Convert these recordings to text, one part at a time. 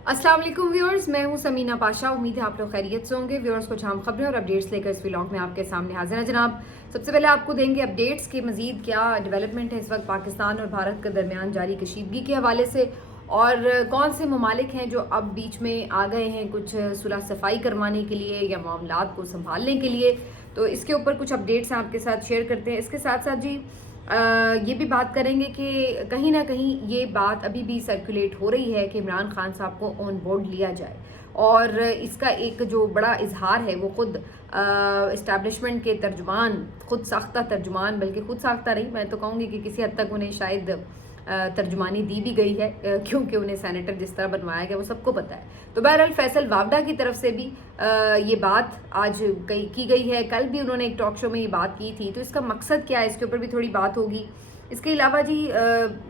अस्सलाम वालेकुम व्यूअर्स, मैं हूं समीना पाशा। उम्मीद है आप लोग खैरियत से होंगे। व्यूअर्स, कुछ अहम खबरें और अपडेट्स लेकर इस व्लॉग में आपके सामने हाजिर हैं जनाब। सबसे पहले आपको देंगे अपडेट्स के मजीद क्या डेवलपमेंट है इस वक्त पाकिस्तान और भारत के दरमियान जारी कशीदगी के हवाले से, और कौन से ममालिक हैं जो अब बीच में आ गए हैं कुछ सुलह सफाई करवाने के लिए या मामलात को संभालने के लिए। तो इसके ऊपर कुछ अपडेट्स आपके साथ शेयर करते हैं। इसके साथ साथ जी ये भी बात करेंगे कि कहीं ना कहीं ये बात अभी भी सर्कुलेट हो रही है कि इमरान खान साहब को ऑन बोर्ड लिया जाए, और इसका एक जो बड़ा इजहार है वो खुद इस्टेब्लिशमेंट के तर्जुमान, खुद साख्ता तर्जुमान, बल्कि खुद साख्ता नहीं, मैं तो कहूँगी कि किसी हद तक उन्हें शायद तर्जुमानी दी भी गई है, क्योंकि उन्हें सेनेटर जिस तरह बनवाया गया वो सबको पता है। तो बहरहाल फैसल वावडा की तरफ से भी ये बात आज की गई है। कल भी उन्होंने एक टॉक शो में ये बात की थी। तो इसका मकसद क्या है, इसके ऊपर भी थोड़ी बात होगी। इसके अलावा जी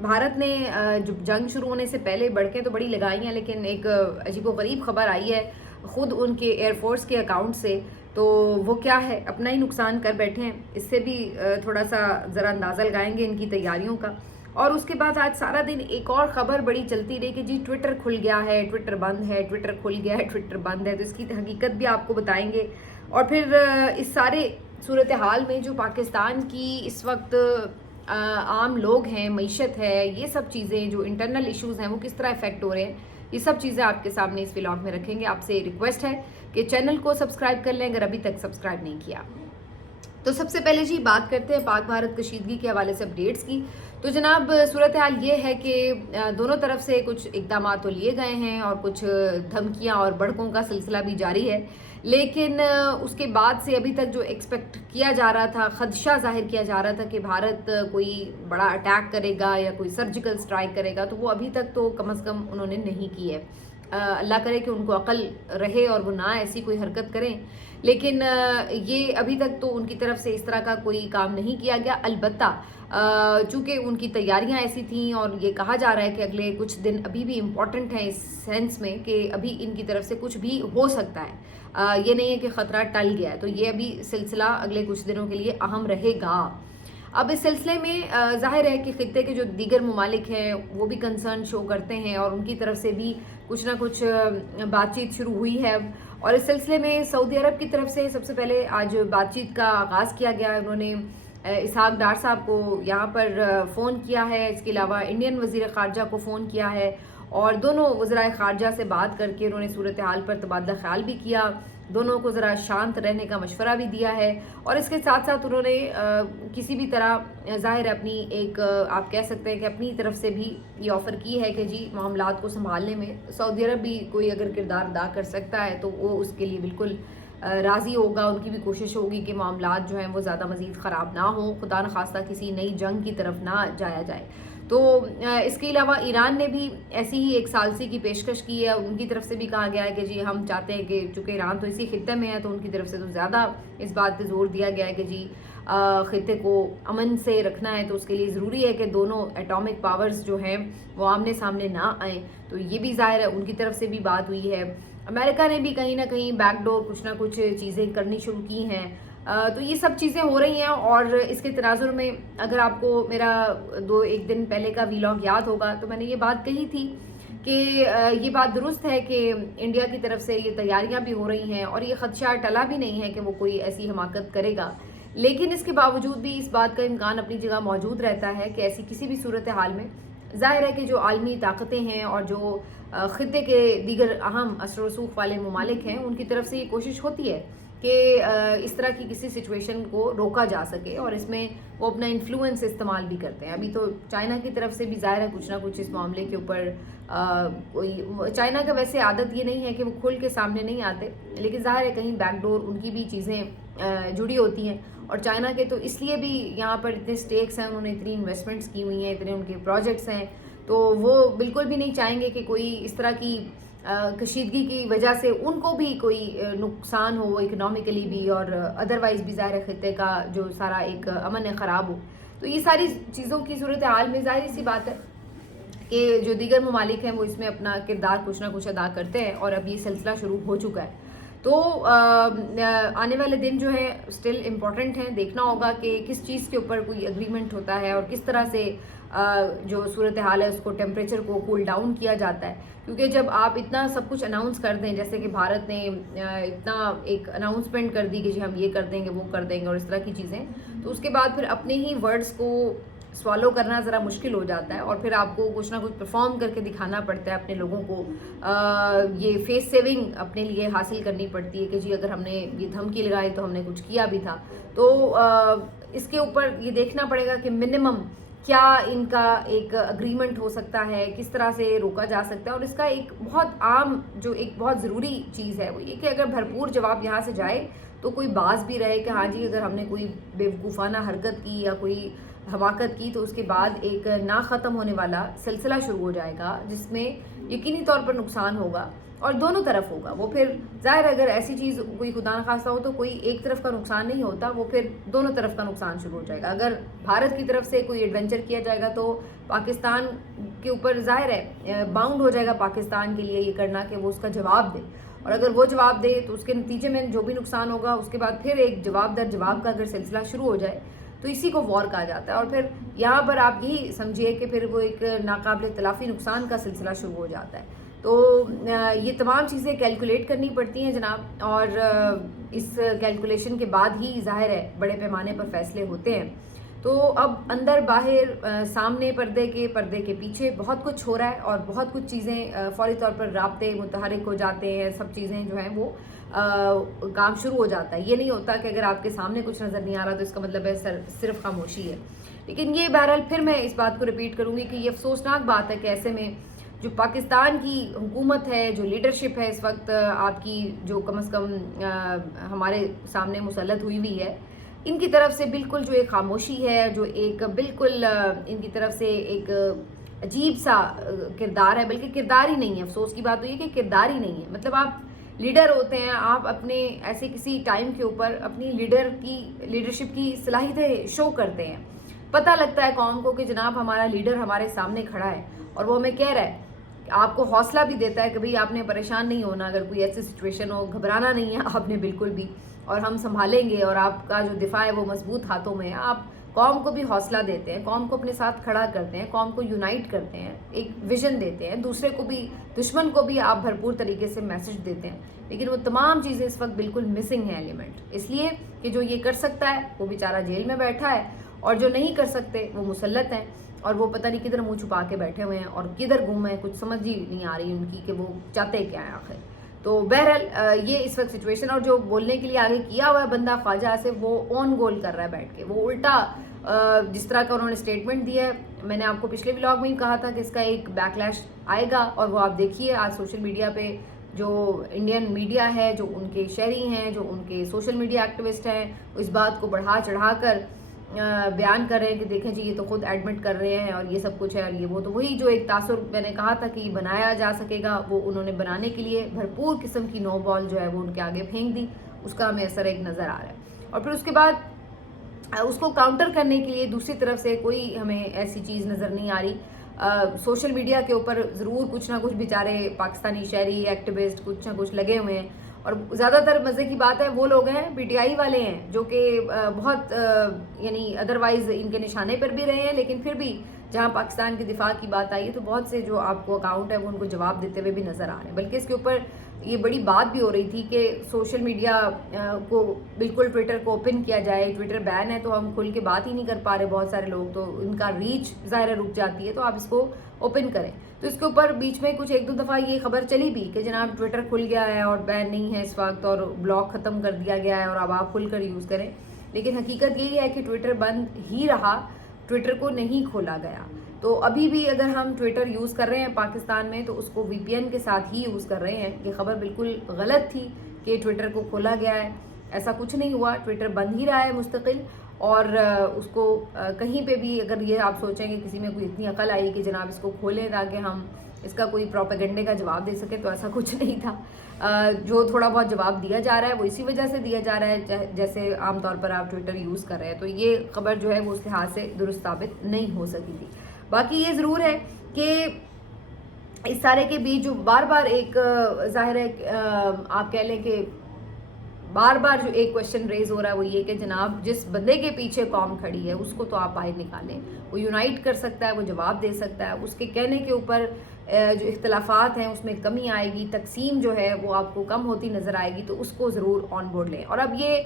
भारत ने जो जंग शुरू होने से पहले बढ़के तो बड़ी लगाई हैं, लेकिन एक अजीबोगरीब खबर आई है खुद उनके एयरफोर्स के अकाउंट से। तो वो क्या है, अपना ही नुकसान कर बैठे हैं। इससे भी थोड़ा सा ज़रा अंदाज़ा लगाएंगे इनकी तैयारियों का। और उसके बाद आज सारा दिन एक और ख़बर बड़ी चलती रही कि जी ट्विटर खुल गया है, ट्विटर बंद है, ट्विटर खुल गया है, ट्विटर बंद है। तो इसकी हकीकत भी आपको बताएंगे। और फिर इस सारे सूरत हाल में जो पाकिस्तान की इस वक्त आम लोग हैं, मईशत है, ये सब चीज़ें जो इंटरनल इश्यूज़ हैं वो किस तरह इफेक्ट हो रहे हैं, ये सब चीज़ें आपके सामने इस व्लॉग में रखेंगे। आपसे रिक्वेस्ट है कि चैनल को सब्सक्राइब कर लें अगर अभी तक सब्सक्राइब नहीं किया। तो सबसे पहले जी बात करते हैं पाक भारत कशीदगी के हवाले से अपडेट्स की। तो जनाब सूरत हाल ये है कि दोनों तरफ से कुछ इकदाम तो लिए गए हैं और कुछ धमकियां और भड़कों का सिलसिला भी जारी है, लेकिन उसके बाद से अभी तक जो एक्सपेक्ट किया जा रहा था, खदशा जाहिर किया जा रहा था कि भारत कोई बड़ा अटैक करेगा या कोई सर्जिकल स्ट्राइक करेगा, तो वो अभी तक तो कम अज़ कम उन्होंने नहीं की है। अल्लाह करे कि उनको अकल रहे और वो ना ऐसी कोई हरकत करें, लेकिन ये अभी तक तो उनकी तरफ से इस तरह का कोई काम नहीं किया गया। अलबत्ता चूँकि उनकी तैयारियां ऐसी थीं और ये कहा जा रहा है कि अगले कुछ दिन अभी भी इम्पॉर्टेंट हैं इस सेंस में कि अभी इनकी तरफ से कुछ भी हो सकता है। ये नहीं है कि ख़तरा टल गया है। तो ये अभी सिलसिला अगले कुछ दिनों के लिए अहम रहेगा। अब इस सिलसिले में जाहिर है कि खित्ते के जो दीगर ममालिक हैं वो भी कंसर्न शो करते हैं और उनकी तरफ से भी कुछ ना कुछ बातचीत शुरू हुई है। और इस सिलसिले में सऊदी अरब की तरफ से सबसे पहले आज बातचीत का आगाज़ किया गया। उन्होंने इसहाक डार साहब को यहाँ पर फ़ोन किया है। इसके अलावा इंडियन वज़ीर ख़ारजा को फ़ोन किया है और दोनों वज़राए ख़ारजा से बात करके उन्होंने सूरत हाल पर तबादला ख्याल भी किया, दोनों को ज़रा शांत रहने का मशवरा भी दिया है। और इसके साथ साथ उन्होंने किसी भी तरह ज़ाहिर अपनी एक आप कह सकते हैं कि अपनी तरफ से भी ये ऑफ़र की है कि जी मामलात को संभालने में सऊदी अरब भी कोई अगर किरदार अदा कर सकता है तो वो उसके लिए बिल्कुल राज़ी होगा। उनकी भी कोशिश होगी कि मामलात जो हैं वो ज़्यादा मज़ीद ख़राब ना हो, खुदा न खास्ता किसी नई जंग की तरफ ना जाया जाए। तो इसके अलावा ईरान ने भी ऐसी ही एक सालसी की पेशकश की है। उनकी तरफ से भी कहा गया है कि जी हम चाहते हैं कि चूँकि ईरान तो इसी खित्ते में है तो उनकी तरफ से तो ज़्यादा इस बात पे जोर दिया गया है कि जी खित्ते को अमन से रखना है, तो उसके लिए ज़रूरी है कि दोनों एटॉमिक पावर्स जो हैं वो आमने सामने ना आएँ। तो ये भी ज़ाहिर है उनकी तरफ से भी बात हुई है। अमेरिका ने भी कहीं ना कहीं बैकडोर कुछ ना कुछ चीज़ें करनी शुरू की हैं। तो ये सब चीज़ें हो रही हैं। और इसके तनाजुर में अगर आपको मेरा एक दिन पहले का व्लॉग याद होगा तो मैंने ये बात कही थी कि ये बात दुरुस्त है कि इंडिया की तरफ से ये तैयारियां भी हो रही हैं और ये खदशा टला भी नहीं है कि वो कोई ऐसी हमाकत करेगा, लेकिन इसके बावजूद भी इस बात का इम्कान अपनी जगह मौजूद रहता है कि ऐसी किसी भी सूरत हाल में ज़ाहिर है कि जो आलमी ताकतें हैं और जो खित्ते के दीगर अहम असर रसूख वाले ममालिक हैं उनकी तरफ से ये कोशिश होती है कि इस तरह की किसी सिचुएशन को रोका जा सके, और इसमें वो अपना इन्फ्लुएंस इस्तेमाल भी करते हैं। अभी तो चाइना की तरफ से भी ज़ाहिर है कुछ ना कुछ इस मामले के ऊपर कोई, चाइना का वैसे आदत ये नहीं है कि वो खुल के सामने नहीं आते, लेकिन ज़ाहिर है कहीं बैकडोर उनकी भी चीज़ें जुड़ी होती हैं। और चाइना के तो इसलिए भी यहाँ पर इतने स्टेक्स हैं, उन्होंने इतनी इन्वेस्टमेंट्स की हुई हैं, इतने उनके प्रोजेक्ट्स हैं, तो वो बिल्कुल भी नहीं चाहेंगे कि कोई इस तरह की कशीदगी की वजह से उनको भी कोई नुकसान हो इकोनॉमिकली भी और अदरवाइज़ भी ज़ाहिर खित्ते का जो सारा एक अमन है ख़राब हो। तो ये सारी चीज़ों की सूरत हाल में ज़ाहिर सी बात है कि जो दीगर ममालिक हैं वो इसमें अपना किरदार कुछ ना कुछ अदा करते हैं और अब ये सिलसिला शुरू हो चुका है। तो आने वाले दिन जो है स्टिल इम्पॉर्टेंट हैं, देखना होगा कि किस चीज़ के ऊपर कोई एग्रीमेंट होता है और किस तरह से जो सूरत हाल है उसको, टेम्परेचर को कूल डाउन किया जाता है। क्योंकि जब आप इतना सब कुछ अनाउंस कर दें, जैसे कि भारत ने इतना एक अनाउंसमेंट कर दी कि जी हम ये कर देंगे वो कर देंगे और इस तरह की चीज़ें, तो उसके बाद फिर अपने ही वर्ड्स को स्वॉलो करना ज़रा मुश्किल हो जाता है और फिर आपको कुछ ना कुछ परफॉर्म करके दिखाना पड़ता है अपने लोगों को। ये फेस सेविंग अपने लिए हासिल करनी पड़ती है कि जी अगर हमने ये धमकी लगाई तो हमने कुछ किया भी था। तो इसके ऊपर ये देखना पड़ेगा कि मिनिमम क्या इनका एक अग्रीमेंट हो सकता है, किस तरह से रोका जा सकता है। और इसका एक बहुत आम जो एक बहुत ज़रूरी चीज़ है वो ये कि अगर भरपूर जवाब यहाँ से जाए तो कोई बाज भी रहे कि हाँ जी अगर हमने कोई बेवकूफ़ाना हरकत की या कोई हमाकत की तो उसके बाद एक ना ख़त्म होने वाला सिलसिला शुरू हो जाएगा जिसमें यकीनी तौर पर नुकसान होगा और दोनों तरफ होगा। वो फिर ज़ाहिर अगर ऐसी चीज़ कोई खुदा न खास्ता हो तो कोई एक तरफ का नुकसान नहीं होता, वो फिर दोनों तरफ का नुकसान शुरू हो जाएगा। अगर भारत की तरफ से कोई एडवेंचर किया जाएगा तो पाकिस्तान के ऊपर ज़ाहिर है बाउंड हो जाएगा पाकिस्तान के लिए ये करना कि वो उसका जवाब दे, और अगर वो जवाब दे तो उसके नतीजे में जो भी नुकसान होगा उसके बाद फिर एक जवाब दर जवाब का अगर सिलसिला शुरू हो जाए तो इसी को वॉर कहा जाता है। और फिर यहाँ पर आप यही समझिए कि फिर वो एक नाकाबिल तलाफ़ी नुकसान का सिलसिला शुरू हो जाता है। तो ये तमाम चीज़ें कैलकुलेट करनी पड़ती हैं जनाब, और इस कैलकुलेशन के बाद ही ज़ाहिर है बड़े पैमाने पर फैसले होते हैं। तो अब अंदर बाहर सामने पर्दे के पीछे बहुत कुछ हो रहा है और बहुत कुछ चीज़ें फ़ौरी तौर पर राब्ते मुतहरिक हो जाते हैं, सब चीज़ें जो हैं वो काम शुरू हो जाता है। ये नहीं होता कि अगर आपके सामने कुछ नज़र नहीं आ रहा तो इसका मतलब है सिर्फ खामोशी है। लेकिन ये बहरहाल फिर मैं इस बात को रिपीट करूँगी कि ये अफसोसनाक बात है कि ऐसे में जो पाकिस्तान की हुकूमत है, जो लीडरशिप है इस वक्त आपकी, जो कम से कम हमारे सामने मुसल्लत हुई हुई है, इनकी तरफ से बिल्कुल जो एक खामोशी है, जो एक बिल्कुल इनकी तरफ से एक अजीब सा किरदार है, बल्कि किरदार ही नहीं है। अफसोस की बात तो ये कि किरदार ही नहीं है। मतलब आप लीडर होते हैं, आप अपने ऐसे किसी टाइम के ऊपर अपनी लीडरशिप की सलाहियतें शो करते हैं। पता लगता है कौम को कि जनाब हमारा लीडर हमारे सामने खड़ा है और वो हमें कह रहा है, आपको हौसला भी देता है कि भाई आपने परेशान नहीं होना, अगर कोई ऐसी सिचुएशन हो घबराना नहीं है आपने बिल्कुल भी, और हम संभालेंगे और आपका जो दिफा है वो मजबूत हाथों में है। आप कौम को भी हौसला देते हैं, कौम को अपने साथ खड़ा करते हैं, कौम को यूनाइट करते हैं, एक विजन देते हैं, दूसरे को भी, दुश्मन को भी आप भरपूर तरीके से मैसेज देते हैं। लेकिन वो तमाम चीज़ें इस वक्त बिल्कुल मिसिंग है एलिमेंट, इसलिए कि जो ये कर सकता है वो बेचारा जेल में बैठा है और जो नहीं कर सकते वो मुसल्लत हैं और वो पता नहीं किधर मुंह छुपा के बैठे हुए हैं और किधर गुम है, कुछ समझ ही नहीं आ रही उनकी कि वो चाहते क्या है आखिर। तो बहरहाल ये इस वक्त सिचुएशन, और जो बोलने के लिए आगे किया हुआ है बंदा ख्वाजा आसिफ, वो ऑन गोल कर रहा है बैठ के, वो उल्टा जिस तरह का उन्होंने स्टेटमेंट दिया है, मैंने आपको पिछले व्लॉग में ही कहा था कि इसका एक बैकलैश आएगा, और वो आप देखिए आज सोशल मीडिया पे जो इंडियन मीडिया है, जो उनके शहरी हैं, जो उनके सोशल मीडिया एक्टिविस्ट हैं, इस बात को बढ़ा चढ़ा कर बयान कर रहे हैं कि देखें जी ये तो खुद एडमिट कर रहे हैं और ये सब कुछ है और ये वो। तो वही जो एक तासुर मैंने कहा था कि बनाया जा सकेगा, वो उन्होंने बनाने के लिए भरपूर किस्म की नो बॉल जो है वो उनके आगे फेंक दी, उसका हमें असर एक नज़र आ रहा है। और फिर उसके बाद उसको काउंटर करने के लिए दूसरी तरफ से कोई हमें ऐसी चीज़ नज़र नहीं आ रही। सोशल मीडिया के ऊपर ज़रूर कुछ ना कुछ बेचारे पाकिस्तानी शहरी एक्टिविस्ट कुछ ना कुछ लगे हुए हैं, और ज़्यादातर मज़े की बात है वो लोग हैं पीटीआई वाले हैं जो कि बहुत यानी अदरवाइज़ इनके निशाने पर भी रहे हैं, लेकिन फिर भी जहाँ पाकिस्तान के दिफा की बात आई है तो बहुत से जो आपको अकाउंट है वो उनको जवाब देते हुए भी नज़र आ रहे हैं। बल्कि इसके ऊपर ये बड़ी बात भी हो रही थी कि सोशल मीडिया को बिल्कुल ट्विटर को ओपन किया जाए, ट्विटर बैन है तो हम खुल के बात ही नहीं कर पा रहे बहुत सारे लोग, तो उनका रीच ज़ाहिर रुक जाती है, तो आप इसको ओपन करें। तो इसके ऊपर बीच में कुछ एक दो दफ़ा ये खबर चली भी कि जनाब ट्विटर खुल गया है और बैन नहीं है इस वक्त और ब्लॉक ख़त्म कर दिया गया है और अब आप खुल कर यूज़ करें। लेकिन हकीकत यही है कि ट्विटर बंद ही रहा, ट्विटर को नहीं खोला गया। तो अभी भी अगर हम ट्विटर यूज़ कर रहे हैं पाकिस्तान में तो उसको वीपीएन के साथ ही यूज़ कर रहे हैं। ये खबर बिल्कुल गलत थी कि ट्विटर को खोला गया है, ऐसा कुछ नहीं हुआ, ट्विटर बंद ही रहा है मुस्तकिल। और उसको कहीं पे भी अगर ये आप सोचेंगे किसी में कोई इतनी अकल आई कि जनाब इसको खोलें ताकि हम इसका कोई प्रोपेगेंडे का जवाब दे सके, तो ऐसा कुछ नहीं था। जो थोड़ा बहुत जवाब दिया जा रहा है वो इसी वजह से दिया जा रहा है जैसे आमतौर पर आप ट्विटर यूज़ कर रहे हैं। तो ये खबर जो है वो उस लिहाज से दुरुस्त साबित नहीं हो सकी थी। बाकी ये ज़रूर है कि इस सारे के बीच जो बार बार एक ज़ाहिर है आप कह लें कि بار بار جو ایک کوشچن ریز ہو رہا ہے وہ یہ کہ جناب جس بندے کے پیچھے قوم کھڑی ہے اس کو تو آپ باہر نکالیں. وہ یونائٹ کر سکتا ہے, وہ جواب دے سکتا ہے, اس کے کہنے کے اوپر جو اختلافات ہیں اس میں کمی آئے گی, تقسیم جو ہے وہ آپ کو کم ہوتی نظر آئے گی, تو اس کو ضرور آن بورڈ لیں. اور اب یہ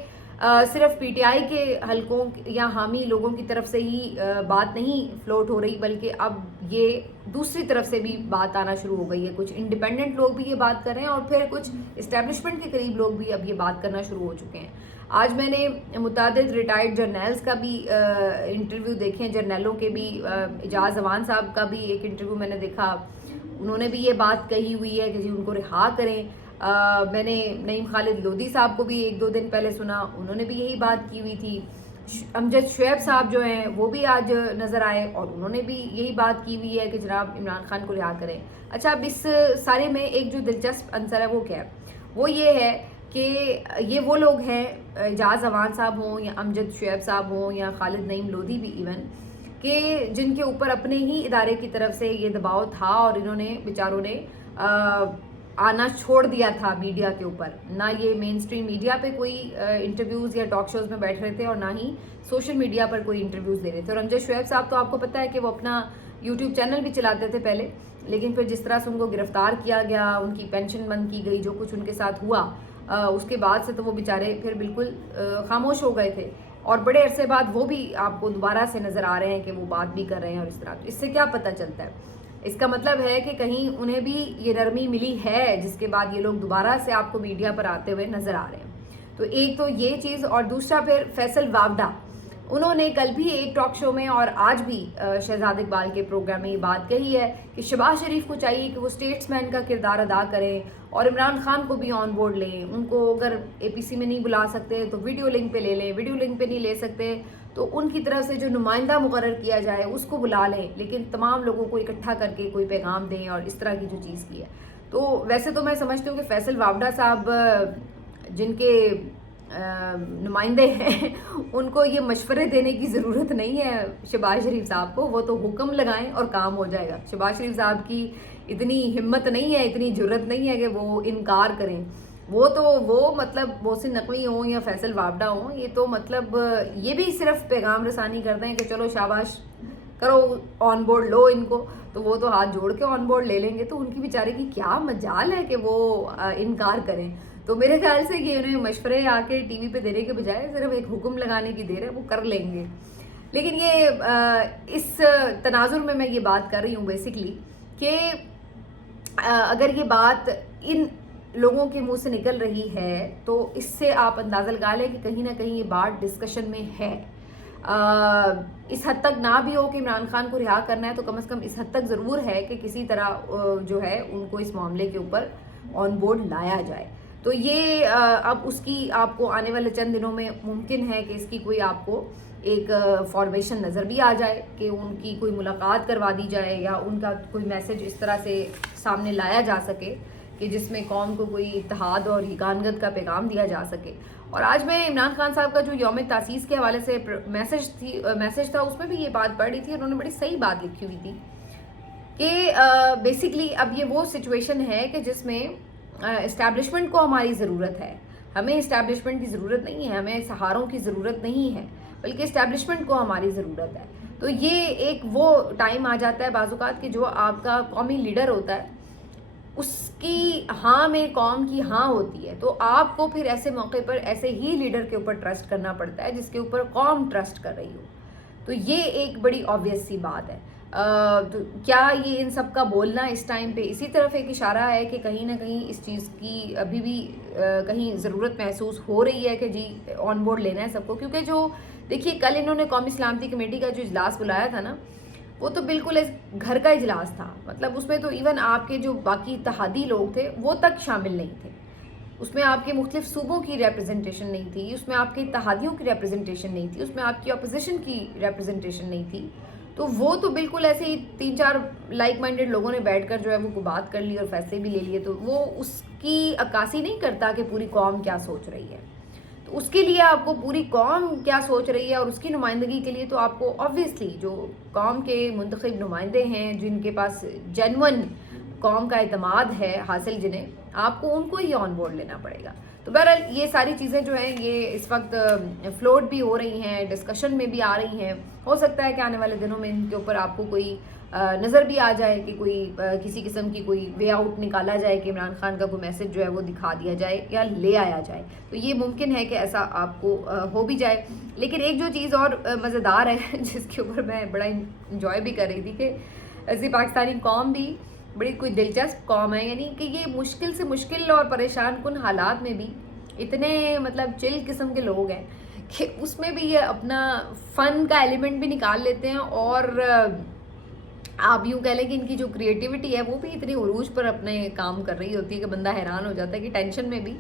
صرف پی ٹی آئی کے حلقوں یا حامی لوگوں کی طرف سے ہی بات نہیں فلوٹ ہو رہی, بلکہ اب یہ دوسری طرف سے بھی بات آنا شروع ہو گئی ہے. کچھ انڈیپینڈنٹ لوگ بھی یہ بات کر رہے ہیں اور پھر کچھ اسٹیبلشمنٹ کے قریب لوگ بھی اب یہ بات کرنا شروع ہو چکے ہیں. آج میں نے متعدد ریٹائرڈ جرنیلز کا بھی انٹرویو دیکھے, جرنیلوں کے بھی. اعجاز امان صاحب کا بھی ایک انٹرویو میں نے دیکھا, انہوں نے بھی یہ بات کہی ہوئی ہے کہ جی ان کو رہا کریں. میں نے نعیم خالد لودھی صاحب کو بھی ایک دو دن پہلے سنا, انہوں نے بھی یہی بات کی ہوئی تھی. امجد شعیب صاحب جو ہیں وہ بھی آج نظر آئے اور انہوں نے بھی یہی بات کی ہوئی ہے کہ جناب عمران خان کو رہا کریں. اچھا, اب اس سارے میں ایک جو دلچسپ عنصر ہے وہ کیا ہے, وہ یہ ہے کہ یہ وہ لوگ ہیں, اعجاز امان صاحب ہوں یا امجد شعیب صاحب ہوں یا خالد نعیم لودھی بھی ایون, کہ جن کے اوپر اپنے ہی ادارے کی طرف سے یہ دباؤ تھا اور انہوں نے بیچاروں نے آنا چھوڑ دیا تھا میڈیا کے اوپر. نہ یہ مین سٹریم میڈیا پہ کوئی انٹرویوز یا ٹاک شوز میں بیٹھ رہے تھے اور نہ ہی سوشل میڈیا پر کوئی انٹرویوز دے رہے تھے. اور امجد شعیب صاحب تو آپ کو پتہ ہے کہ وہ اپنا یوٹیوب چینل بھی چلاتے تھے پہلے, لیکن پھر جس طرح سے ان کو گرفتار کیا گیا, ان کی پینشن بند کی گئی, جو کچھ ان کے ساتھ ہوا, اس کے بعد سے تو وہ بیچارے پھر بالکل خاموش ہو گئے تھے. اور بڑے عرصے بعد وہ بھی آپ کو دوبارہ سے نظر آ رہے ہیں کہ وہ بات بھی کر رہے ہیں اور اس طرح. تو اس سے کیا پتہ چلتا ہے, اس کا مطلب ہے کہ کہیں انہیں بھی یہ نرمی ملی ہے جس کے بعد یہ لوگ دوبارہ سے آپ کو میڈیا پر آتے ہوئے نظر آ رہے ہیں. تو ایک تو یہ چیز, اور دوسرا پھر فیصل واوڈا, انہوں نے کل بھی ایک ٹاک شو میں اور آج بھی شہزاد اقبال کے پروگرام میں یہ بات کہی ہے کہ شہباز شریف کو چاہیے کہ وہ اسٹیٹس مین کا کردار ادا کریں اور عمران خان کو بھی آن بورڈ لیں. ان کو اگر اے پی سی میں نہیں بلا سکتے تو ویڈیو لنک پہ لے لیں, ویڈیو لنک پہ نہیں لے سکتے تو ان کی طرف سے جو نمائندہ مقرر کیا جائے اس کو بلا لیں, لیکن تمام لوگوں کو اکٹھا کر کے کوئی پیغام دیں, اور اس طرح کی جو چیز کی ہے. تو ویسے تو میں سمجھتی ہوں کہ فیصل واوڈا صاحب جن کے نمائندے ہیں ان کو یہ مشورے دینے کی ضرورت نہیں ہے شہباز شریف صاحب کو, وہ تو حکم لگائیں اور کام ہو جائے گا. شہباز شریف صاحب کی اتنی ہمت نہیں ہے, اتنی جرت نہیں ہے کہ وہ انکار کریں. وہ مطلب محسن نقوی ہوں یا فیصل واوڈا ہوں, یہ تو مطلب یہ بھی صرف پیغام رسانی کرتے ہیں کہ چلو شاباش کرو آن بورڈ لو ان کو, تو وہ تو ہاتھ جوڑ کے آن بورڈ لے لیں گے. تو ان کی بیچارے کی کیا مجال ہے کہ وہ انکار کریں. تو میرے خیال سے کہ انہیں مشورے آ کے ٹی وی پہ دینے کے بجائے صرف ایک حکم لگانے کی دیر ہے, وہ کر لیں گے. لیکن یہ اس تناظر میں یہ بات کر رہی ہوں بیسکلی کہ اگر یہ بات ان لوگوں کے منہ سے نکل رہی ہے تو اس سے آپ اندازہ لگا لیں کہ کہیں نہ کہیں یہ بات ڈسکشن میں ہے. اس حد تک نہ بھی ہو کہ عمران خان کو رہا کرنا ہے, تو کم از کم اس حد تک ضرور ہے کہ کسی طرح جو ہے ان کو اس معاملے کے اوپر آن بورڈ لایا جائے. تو یہ اب اس کی آپ کو آنے والے چند دنوں میں ممکن ہے کہ اس کی کوئی آپ کو ایک فارمیشن نظر بھی آ جائے, کہ ان کی کوئی ملاقات کروا دی جائے یا ان کا کوئی میسج اس طرح سے سامنے لایا جا سکے کہ جس میں قوم کو کوئی اتحاد اور یگانگت کا پیغام دیا جا سکے. اور آج میں عمران خان صاحب کا جو یوم تاسیس کے حوالے سے میسج تھا اس میں بھی یہ بات پڑھ رہی تھی, انہوں نے بڑی صحیح بات لکھی ہوئی تھی کہ بیسکلی اب یہ وہ سچویشن ہے کہ جس میں اسٹیبلشمنٹ کو ہماری ضرورت ہے. ہمیں اسٹیبلشمنٹ کی ضرورت نہیں ہے, ہمیں سہاروں کی ضرورت نہیں ہے, بلکہ اسٹیبلشمنٹ کو ہماری ضرورت ہے. تو یہ ایک وہ ٹائم آ جاتا ہے بعض اوقات کہ جو آپ کا قومی لیڈر ہوتا ہے اس کی ہاں میں قوم کی ہاں ہوتی ہے, تو آپ کو پھر ایسے موقع پر ایسے ہی لیڈر کے اوپر ٹرسٹ کرنا پڑتا ہے جس کے اوپر قوم ٹرسٹ کر رہی ہو. تو یہ ایک بڑی آبویس سی بات ہے. تو کیا یہ ان سب کا بولنا اس ٹائم پہ اسی طرف ایک اشارہ ہے کہ کہیں نہ کہیں اس چیز کی ابھی بھی کہیں ضرورت محسوس ہو رہی ہے کہ جی آن بورڈ لینا ہے سب کو. کیونکہ جو دیکھیے کل انہوں نے قومی سلامتی کمیٹی کا جو اجلاس بلایا تھا نا, وہ تو بالکل گھر کا اجلاس تھا. مطلب اس میں تو ایون آپ کے جو باقی اتحادی لوگ تھے وہ تک شامل نہیں تھے, اس میں آپ کے مختلف صوبوں کی ریپرزنٹیشن نہیں تھی, اس میں آپ کے اتحادیوں کی ریپرزنٹیشن نہیں تھی, اس میں آپ کی اپوزیشن کی ریپرزنٹیشن نہیں تھی. تو وہ تو بالکل ایسے ہی 3-4 لائک مائنڈیڈ لوگوں نے بیٹھ کر جو ہے وہ بات کر لی اور فیصلے بھی لے لیے. تو وہ اس کی عکاسی نہیں کرتا کہ پوری قوم کیا سوچ رہی ہے. تو اس کے لیے آپ کو پوری قوم کیا سوچ رہی ہے اور اس کی نمائندگی کے لیے تو آپ کو آبویسلی جو قوم کے منتخب نمائندے ہیں جن کے پاس جینون قوم کا اعتماد ہے حاصل جنہیں، آپ کو ان کو ہی آن بورڈ لینا پڑے گا. تو بہرحال یہ ساری چیزیں جو ہیں یہ اس وقت فلوٹ بھی ہو رہی ہیں، ڈسکشن میں بھی آ رہی ہیں. ہو سکتا ہے کہ آنے والے دنوں میں ان کے اوپر آپ کو کوئی نظر بھی آ جائے کہ کوئی کسی قسم کی کوئی وے آؤٹ نکالا جائے کہ عمران خان کا کوئی میسج جو ہے وہ دکھا دیا جائے یا لے آیا جائے. تو یہ ممکن ہے کہ ایسا آپ کو ہو بھی جائے. لیکن ایک جو چیز اور مزیدار ہے جس کے اوپر میں بڑا انجوائے بھی کر رہی تھی کہ ایسی پاکستانی قوم بھی بڑی کوئی دلچسپ قوم ہے، یعنی کہ یہ مشکل سے مشکل اور پریشان کن حالات میں بھی اتنے مطلب چل قسم کے لوگ ہیں کہ اس میں بھی یہ اپنا فن کا ایلیمنٹ بھی نکال لیتے ہیں. اور آپ یوں کہہ لیں کہ ان کی جو کریٹیوٹی ہے وہ بھی اتنی عروج پر اپنے کام کر رہی ہوتی ہے کہ بندہ حیران ہو جاتا ہے کہ ٹینشن میں بھی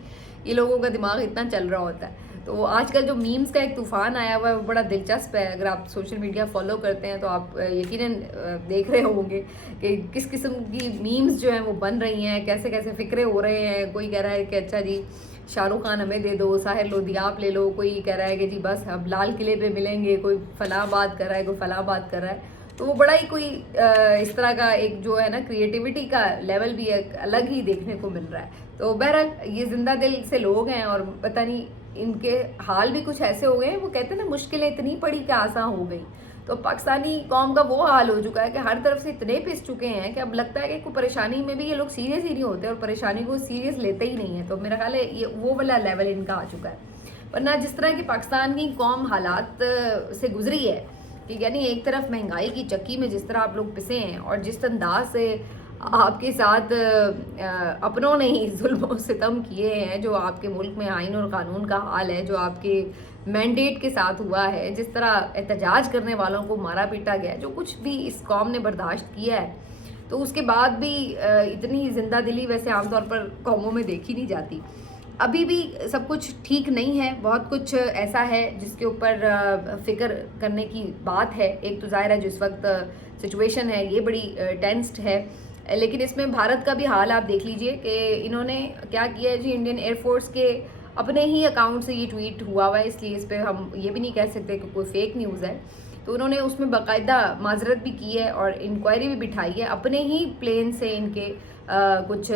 یہ لوگوں کا دماغ اتنا چل رہا ہوتا ہے. تو آج کل جو میمز کا ایک طوفان آیا ہوا ہے وہ بڑا دلچسپ ہے. اگر آپ سوشل میڈیا فالو کرتے ہیں تو آپ یقیناً دیکھ رہے ہوں گے کہ کس قسم کی میمز جو ہیں وہ بن رہی ہیں، کیسے کیسے فکرے ہو رہے ہیں. کوئی کہہ رہا ہے کہ اچھا جی شاہ رخ خان ہمیں دے دو، ساحر لودھی آپ لے لو. کوئی کہہ رہا ہے کہ جی بس اب لال قلعے پہ ملیں گے. کوئی فلاں بات کر رہا ہے، کوئی فلاں بات کر رہا ہے. تو وہ بڑا ہی کوئی اس طرح کا ایک جو ہے نا کریٹیوٹی کا لیول بھی ایک الگ ہی دیکھنے کو مل رہا ہے. تو بہرحال یہ زندہ دل سے لوگ ہیں اور پتہ نہیں ان کے حال بھی کچھ ایسے ہو گئے ہیں. وہ کہتے ہیں نا مشکلیں اتنی پڑی کہ آسان ہو گئی. تو پاکستانی قوم کا وہ حال ہو چکا ہے کہ ہر طرف سے اتنے پس چکے ہیں کہ اب لگتا ہے کہ کوئی پریشانی میں بھی یہ لوگ سیریس ہی نہیں ہوتے اور پریشانی کو سیریس لیتے ہی نہیں ہیں. تو میرا خیال ہے یہ وہ والا لیول ان کا آ چکا ہے. ورنہ جس طرح کی پاکستان کی قوم حالات سے گزری ہے کہ یعنی ایک طرف مہنگائی کی چکی میں جس طرح آپ لوگ پسے ہیں اور جس انداز سے آپ کے ساتھ اپنوں نے ہی ظلم و ستم کیے ہیں، جو آپ کے ملک میں آئین اور قانون کا حال ہے، جو آپ کے مینڈیٹ کے ساتھ ہوا ہے، جس طرح احتجاج کرنے والوں کو مارا پیٹا گیا، جو کچھ بھی اس قوم نے برداشت کیا ہے، تو اس کے بعد بھی اتنی زندہ دلی ویسے عام طور پر قوموں میں دیکھی نہیں جاتی. ابھی بھی سب کچھ ٹھیک نہیں ہے، بہت کچھ ایسا ہے جس کے اوپر فکر کرنے کی بات ہے. ایک تو ظاہر ہے جو اس وقت سچویشن ہے یہ بڑی ٹینسڈ ہے، لیکن اس میں بھارت کا بھی حال آپ دیکھ لیجئے کہ انہوں نے کیا کیا ہے. جی انڈین ایئر فورس کے اپنے ہی اکاؤنٹ سے یہ ٹویٹ ہوا ہوا ہے، اس لیے اس پہ ہم یہ بھی نہیں کہہ سکتے کہ کوئی فیک نیوز ہے. تو انہوں نے اس میں باقاعدہ معذرت بھی کی ہے اور انکوائری بھی بٹھائی ہے. اپنے ہی پلین سے ان کے کچھ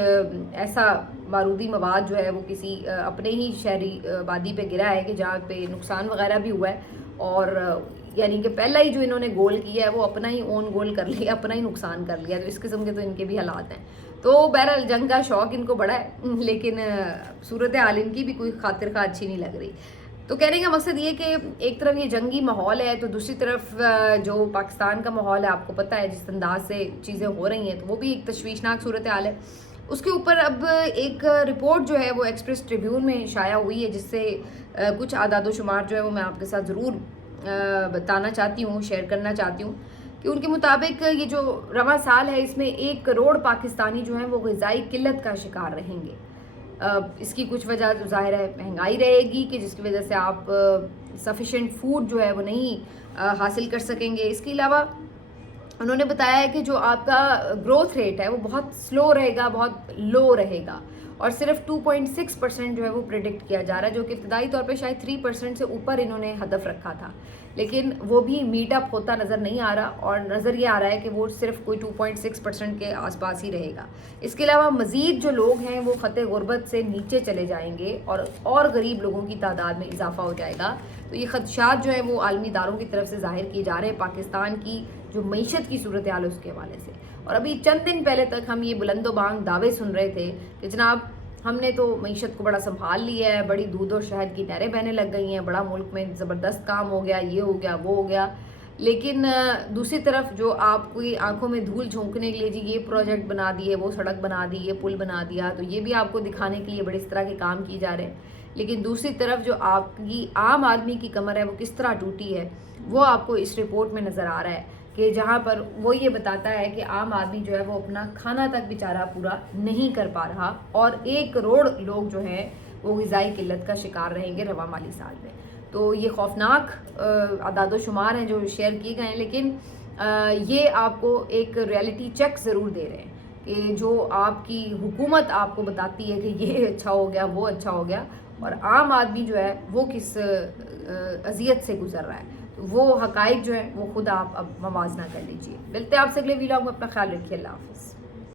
ایسا بارودی مواد جو ہے وہ کسی اپنے ہی شہری وادی پہ گرا ہے کہ جہاں پہ نقصان وغیرہ بھی ہوا ہے. اور یعنی کہ پہلا ہی جو انہوں نے گول کیا ہے وہ اپنا ہی اون گول کر لیا، اپنا ہی نقصان کر لیا. تو اس قسم کے تو ان کے بھی حالات ہیں. تو بہرحال جنگ کا شوق ان کو بڑا ہے، لیکن صورتحال ان کی بھی کوئی خاطر خواہ اچھی نہیں لگ رہی. تو کہنے کا مقصد یہ کہ ایک طرف یہ جنگی ماحول ہے تو دوسری طرف جو پاکستان کا ماحول ہے آپ کو پتہ ہے جس انداز سے چیزیں ہو رہی ہیں، تو وہ بھی ایک تشویشناک صورتحال ہے. اس کے اوپر اب ایک رپورٹ جو ہے وہ ایکسپریس ٹریبیون میں شائع ہوئی ہے، جس سے کچھ اعداد و شمار جو ہے وہ میں آپ کے ساتھ ضرور بتانا چاہتی ہوں، شیئر کرنا چاہتی ہوں کہ ان کے مطابق یہ جو رواں سال ہے اس میں 1 کروڑ پاکستانی جو ہیں وہ غذائی قلت کا شکار رہیں گے. اس کی کچھ وجہ ظاہر ہے مہنگائی رہے گی کہ جس کی وجہ سے آپ سفیشینٹ فوڈ جو ہے وہ نہیں حاصل کر سکیں گے. اس کے علاوہ انہوں نے بتایا ہے کہ جو آپ کا گروتھ ریٹ ہے وہ بہت سلو رہے گا، بہت لو رہے گا، اور صرف 2.6% جو ہے وہ پریڈکٹ کیا جا رہا ہے، جو کہ ابتدائی طور پہ شاید 3% سے اوپر انہوں نے ہدف رکھا تھا. لیکن وہ بھی میٹ اپ ہوتا نظر نہیں آ رہا، اور نظر یہ آ رہا ہے کہ وہ صرف کوئی 2.6% کے آس پاس ہی رہے گا. اس کے علاوہ مزید جو لوگ ہیں وہ خط غربت سے نیچے چلے جائیں گے اور غریب لوگوں کی تعداد میں اضافہ ہو جائے گا. تو یہ خدشات جو ہیں وہ عالمی اداروں کی طرف سے ظاہر کیے جا رہے ہیں پاکستان کی جو معیشت کی صورتحال ہے اس کے حوالے سے. اور ابھی چند دن پہلے تک ہم یہ بلند و بانگ دعوے سن رہے تھے کہ جناب ہم نے تو معیشت کو بڑا سنبھال لیا ہے، بڑی دودھ اور شہد کی نہریں بہنے لگ گئی ہیں، بڑا ملک میں زبردست کام ہو گیا، یہ ہو گیا وہ ہو گیا. لیکن دوسری طرف جو آپ کی آنکھوں میں دھول جھونکنے کے لیے جی یہ پروجیکٹ بنا دیے، وہ سڑک بنا دی، یہ پل بنا دیا، تو یہ بھی آپ کو دکھانے کے لیے بڑے اس طرح کے کام کیے جا رہے ہیں. لیکن دوسری طرف جو آپ کی عام آدمی کی کمر ہے وہ کس طرح ٹوٹی ہے وہ آپ کو اس رپورٹ میں نظر آ رہا ہے کہ جہاں پر وہ یہ بتاتا ہے کہ عام آدمی جو ہے وہ اپنا کھانا تک بیچارہ پورا نہیں کر پا رہا، اور 1 کروڑ لوگ جو ہیں وہ غذائی قلت کا شکار رہیں گے رواں مالی سال میں. تو یہ خوفناک اعداد و شمار ہیں جو شیئر کیے گئے ہیں، لیکن یہ آپ کو ایک ریئلٹی چیک ضرور دے رہے ہیں کہ جو آپ کی حکومت آپ کو بتاتی ہے کہ یہ اچھا ہو گیا وہ اچھا ہو گیا، اور عام آدمی جو ہے وہ کس اذیت سے گزر رہا ہے. وہ حقائق جو ہیں وہ خود آپ اب موازنہ کر لیجئے. ملتے ہیں آپ سے اگلے ویلاگ میں، اپنا خیال رکھیے. اللہ حافظ.